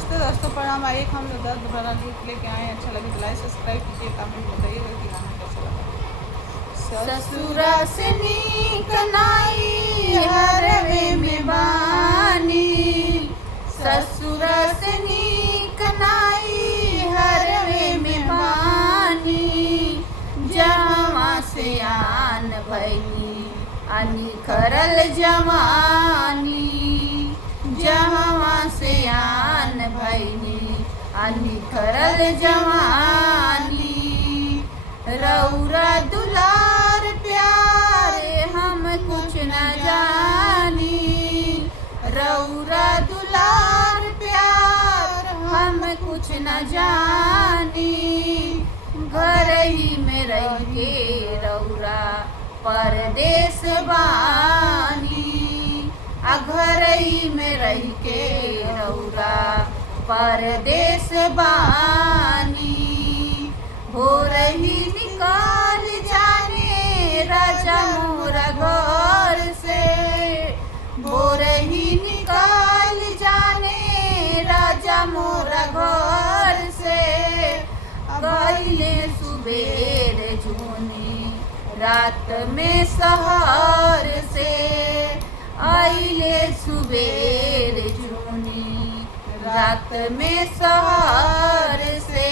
नमस्ते दोस्तों, प्रणाम। आइए हम लोग 10 भरा गीत लेके आए हैं। अच्छा लगे तो लाइक सब्सक्राइब कीजिए, कमेंट बताइएगा कि गाना कैसा लगा। ससुरा से नीक नाई हरवे में बानी, ससुरा से नीक नाई हरवे में बानी। जहाँ से आन भैनी अनिखरल जवानी, जहाँ से आन भैनी अनिखरल जवानी। रौरा दुलार प्यारे हम कुछ न जानी, रौरा दुलार प्यार हम कुछ न जानी। घर ही में रह के रौरा परदेश बानी, घर ही में रह के रौरा परदेश बानी। हो रही निकाल जाने राजा मोरा घर से, हो रही निकाल जाने राजा मोरा घर से। गईले सुबेर झूनी रात में शहर से, आइले सुबेर झूनी रात में शहर से।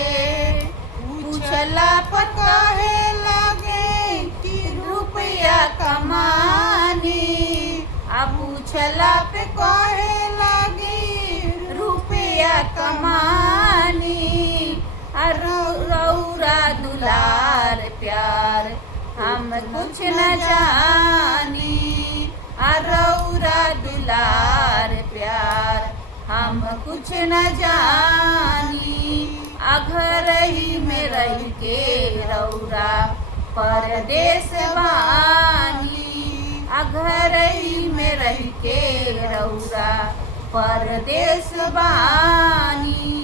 पूछला पर कहे लगे कि रुपया कमानी, अब पूछला पे कहे लगे रुपया कमानी। रौरा दुलार प्यार हम कुछ न जानी, रौरा दुलार प्यार हम कुछ न जानी। घर ही में रह के रौरा परदेश बानी, घर ही में रह के रौरा परदेश बानी।